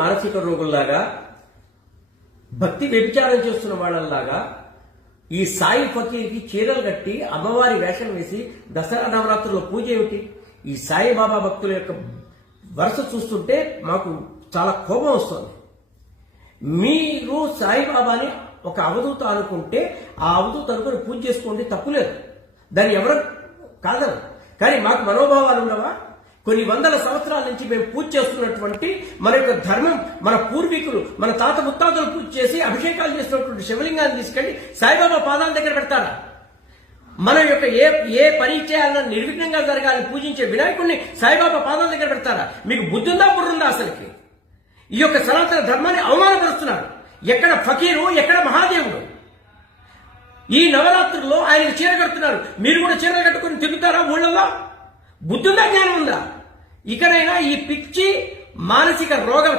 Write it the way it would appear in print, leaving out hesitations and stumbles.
మానసిక రోగుల్లాగా భక్తి వ్యభిచారం చేస్తున్న వాళ్ళలాగా ఈ సాయి ఫకీర్కి చీరలు కట్టి అమ్మవారి వేషం వేసి దసరా నవరాత్రుల్లో పూజ ఏమిటి? ఈ సాయిబాబా భక్తుల యొక్క వరుస చూస్తుంటే మాకు చాలా కోపం వస్తుంది. మీరు సాయిబాబాని ఒక అవధూత అనుకుంటే ఆ అవధూత అనుకుని పూజ చేసుకోండి, తప్పులేదు, దాన్ని ఎవరు కాదరు. కానీ మాకు మనోభావాలు ఉండవా? కొన్ని వందల సంవత్సరాల నుంచి మేము పూజ చేస్తున్నటువంటి మన యొక్క ధర్మం, మన పూర్వీకులు, మన తాత ముత్తాతలు పూజ చేసి అభిషేకాలు చేసినటువంటి శివలింగాన్ని తీసుకెళ్లి సాయిబాబా పాదాల దగ్గర పెడతారా? మన యొక్క ఏ పని చేయాలన్నా నిర్విఘ్నంగా జరగాలని పూజించే వినాయకుడిని సాయిబాబా పాదాల దగ్గర పెడతారా? మీకు బుద్ధుందా బుర్రుందా? అసలుకి ఈ యొక్క సనాతన ధర్మాన్ని అవమానపరుస్తున్నారు. ఎక్కడ ఫకీరు, ఎక్కడ మహాదేవుడు? ఈ నవరాత్రుల్లో ఆయనకు చీర కడుతున్నారు, మీరు కూడా చీరలు కట్టుకుని తిరుగుతారా ఊళ్ళల్లో? బుద్ధుందా, జ్ఞానం ఉందా? ఇకనైనా ఈ పిచ్చి మానసిక రోగం